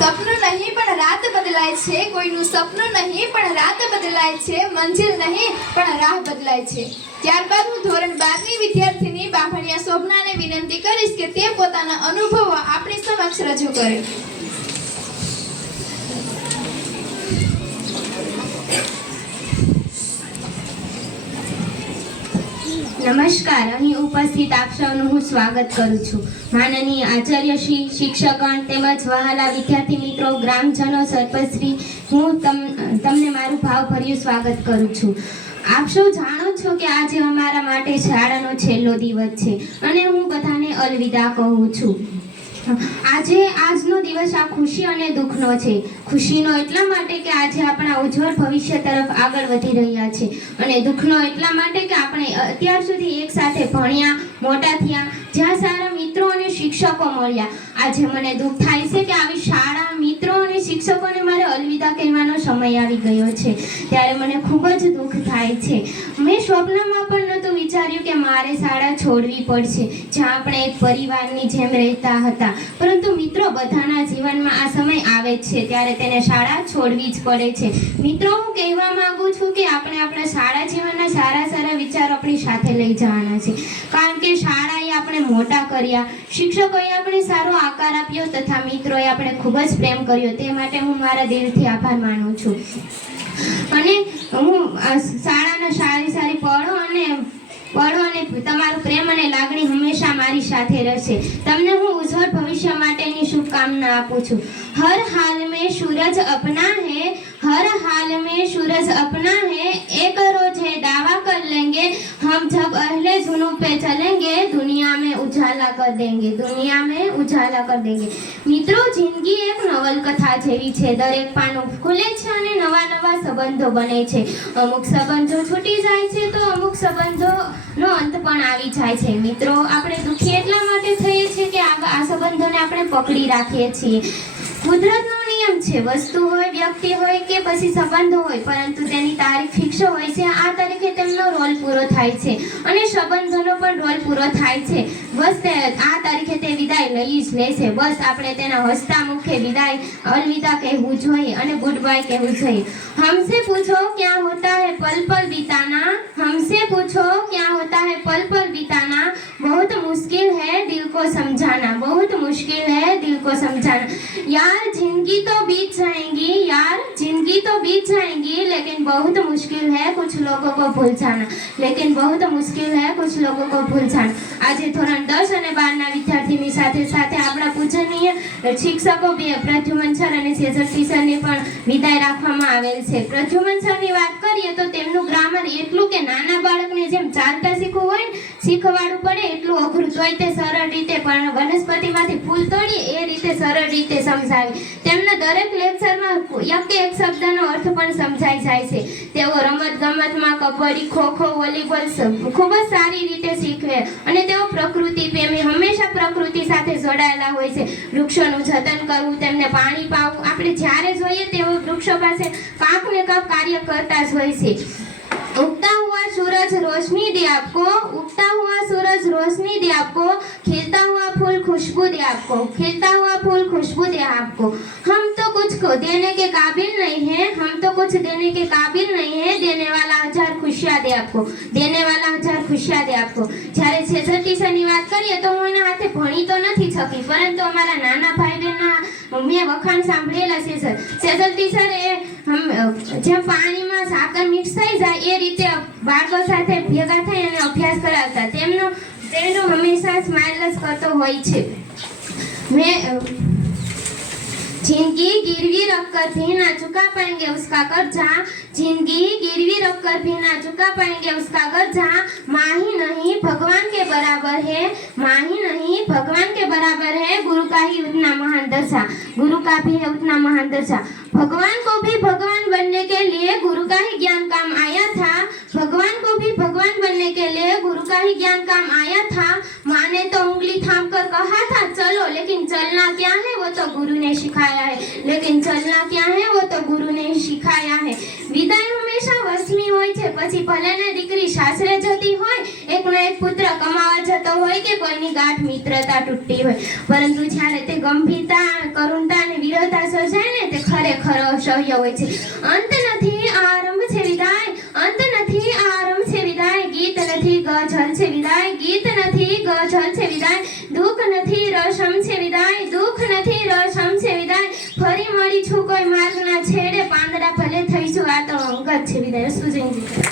સપનું નહીં પણ રાત બદલાય છે, કોઈનું સપનું નહીં પણ રાત બદલાય છે, મંજિલ નહીં પણ રાહ બદલાય છે. ત્યારબાદ હું ધોરણ 12 ની વિદ્યાર્થીની બાભણિયા શોભનાને વિનંતી કરીશ કે તે પોતાના અનુભવો આપણી સમક્ષ રજૂ કરે. નમસ્કાર. અહીં ઉપસ્થિત આપ સૌનું હું સ્વાગત કરું છું. માનનીય આચાર્યશ્રી, શિક્ષકગણ તેમજ વહાલા વિદ્યાર્થી મિત્રો, ગ્રામજનો, સરપંચશ્રી, હું તમને મારું ભાવભર્યું સ્વાગત કરું છું. આપ સૌ જાણો છો કે આજે અમારા માટે શાળાનો છેલ્લો દિવસ છે અને હું બધાને અલવિદા કહું છું. આજનો દિવસ આ ખુશી અને દુઃખનો છે. ખુશીનો એટલા માટે કે આજે આપણા ઉજ્જવળ ભવિષ્ય તરફ આગળ વધી રહ્યા છે અને દુઃખનો એટલા માટે કે આપણે અત્યાર સુધી એક સાથે ભણ્યા, મોટા થયા, જ્યાં સારા મિત્રો અને શિક્ષકો મળ્યા. આજે મને દુઃખ થાય છે કે આવી શાળા, મિત્રો અને શિક્ષકોને મારે અલવિદા કહેવાનો સમય આવી ગયો છે. ત્યારે મને ખૂબ જ દુઃખ થાય છે. મેં સ્વપ્નમાં પણ નહોતું વિચાર્યું કે મારે શાળા છોડવી પડશે, જ્યાં આપણે એક પરિવારની જેમ રહેતા હતા. પરંતુ મિત્રો, બધાના જીવનમાં આ સમય આવે જ છે ત્યારે તેને શાળા છોડવી જ પડે છે. મિત્રો, હું કહેવા માંગુ છું કે આપણે આપણા શાળા જીવનના સારા સારા વિચારો આપણી સાથે લઈ જવાના છે, કારણ કે શાળાએ આપણે મોટા કર્યા, શિક્ષકોએ આપણે સારો આકાર આપ્યો તથા મિત્રોએ આપણે ખૂબ જ પ્રેમ કર્યો. તે માટે હું મારા દિલથી આભાર માનું છું અને હું શાળાના સારી પળો અને તમારું પ્રેમ અને લાગણી હંમેશા મારી સાથે રહેશે. તમને હું ઉજ્જવળ ભવિષ્ય માટેની શુભકામના આપું છું. હર હાલ में सूरज अपना है, हर हाल में सूरज अपना है, एक रोज है दावा कर लेंगे, हम जब अहले जुनून पे चलेंगे, दुनिया में उजाला कर देंगे, दुनिया में उजाला कर देंगे. મિત્રો, જિંદગી એક નવલકથા જેવી છે. દરેક પાનું ખુલે છે અને નવા નવા સંબંધો બને છે. અમુક સંબંધો છૂટી જાય છે તો અમુક સંબંધોનો અંત પણ આવી જાય છે. મિત્રો, આપણે દુઃખી એટલા માટે થઈએ છીએ કે આ સંબંધોને આપણે પકડી રાખીએ છીએ. કુદરતનો નિયમ છે, વસ્તુ હોય, વ્યક્તિ હોય કે પછી સંબંધો હોય, પરંતુ તેની તારીખ ફિક્સ હોય છે. આ તારીખે તેમનો રોલ પૂરો થાય છે અને સંબંધોનો પણ રોલ પૂરો થાય છે. બસ આ તારીખે તે વિદાય લઈ જ લેશે. બસ આપણે તેના હસતા મુખે અલવિદા કહેવું જોઈએ અને ગુડ બાય કહેવું જોઈએ. हमसे पूछो क्या होता है पल पल बिताना, हमसे पूछो क्या होता है पल पल बिताना, बहुत मुश्किल है दिल को समझाना, बहुत मुश्किल है दिल को समझाना. यार जिंदगी तो बीत जाएंगी, यार जिंदगी तो बीत जाएंगी, लेकिन बहुत मुश्किल है कुछ लोगों को भूल जाना, लेकिन बहुत मुश्किल है कुछ लोगों को भूल जाना. આજે ધોરણ 10 અને 12 ના વિદ્યાર્થીની સાથે સાથે આપણા પૂજનીય શિક્ષકો પ્રદ્યુમન સર અને સેજલટી સરને પણ વિદાય રાખવામાં આવેલ છે. પ્રદ્યુમન સરની વાત કરીએ તો તેમનું ગ્રામર એટલું કે નાના બાળકને જેમ ચાલતા શીખવું હોય ને શીખવાડવું પડે એટલું અઘરું, તોય તે સરળ રીતે પણ વનસ્પતિમાંથી ફૂલ તોડીએ એ રીતે સરળ રીતે સમજાવે. તેમના દરેક લેક્ચરમાં એક શબ્દનો અર્થ પણ સમજાઈ જાય છે. તેઓ રમતગમતમાં કબડ્ડી, ખોખો, વોલીબોલ ખૂબ જ સારી રીતે શીખવે અને તેઓ પ્રકૃતિ પ્રેમી, હંમેશા પ્રકૃતિ સાથે જોડાયેલા હોય છે. વૃક્ષોનું જતન કરવું, તેમને પાણી પાવું, આપણે જ્યારે જોઈએ તેઓ વૃક્ષો પાસે કાંક ને કાંક કાર્ય કરતા જ હોય છે. उगता हुआ सूरज रोशनी दे आपको, उगता हुआ सूरज रोशनी दे आपको, खिलता हुआ फूल खुशबू दे आपको, खिलता हुआ फूल खुशबू दे आपको. हम तो कुछ को देने के काबिल नहीं है, हम तो कुछ देने के काबिल नहीं है, देने वाला 1000 खुशियां दे आपको, देने वाला 1000 खुशियां दे आपको. જ્યારે સેજલટી સરની વાત કરીએ તો હું એના હાથે ભણી તો નથી શકી, પરંતુ અમારા નાના ભાઈ બહેનના મેં વખાણ સાંભળેલા છે. સેજલટી સર જેમ પાણીમાં સાકર મિક્સ થઈ જાય એ રીતે બાળકો સાથે ભેગા થઈ અને અભ્યાસ કરાવતા. તેમનો હંમેશા સ્માઇલ જ કરતો હોય છે. મેં जिंदगी गिरवी रखकर भी ना चुका पाएंगे उसका कर्जा, जिंदगी गिरवी रखकर भी ना चुका पाएंगे उसका कर्जा. माही नहीं भगवान के बराबर है, माही नहीं भगवान के बराबर है, गुरु का ही उतना महान दर्जा, गुरु का भी है उतना महान दर्जा. भगवान को भी भगवान बनने के लिए गुरु का ही ज्ञान काम आया था, भगवान को भी भगवान बनने के लिए गुरु का ही ज्ञान काम आया था. माँ ने तो उंगली थाम कर कहा था चलो, लेकिन चलना क्या है वो तो गुरु ने सिखाया है, लेकिन चलना क्या है वो तो गुरु ने सिखाया है. વિદાય હંમેશા વસમી હોય છે. પછી ભલે ને દીકરી સાસરે જતી હોય, એકનો એક પુત્ર કમાવા જતો હોય કે કોઈની ગાઢ મિત્રતા તૂટતી હોય, પરંતુ જ્યારે તે ગંભીરતા, કરુણતા અને વિરહતા અસહ્ય હોય છે. અંત નથી આરંભ છે વિદાય, અંત નથી આરંભ છે વિદાય, ગીત નથી ગઝલ છે વિદાય, ગીત નથી ગઝલ છે વિદાય, દુઃખ નથી રસમ છે વિદાય, દુઃખ નથી રસમ છે વિદાય, ફરી મળી છું કોઈ માર્ગના છેડે, પાંદડા ભલે થઈશું આ તો અંગત છે વિદાય. સુજયજી.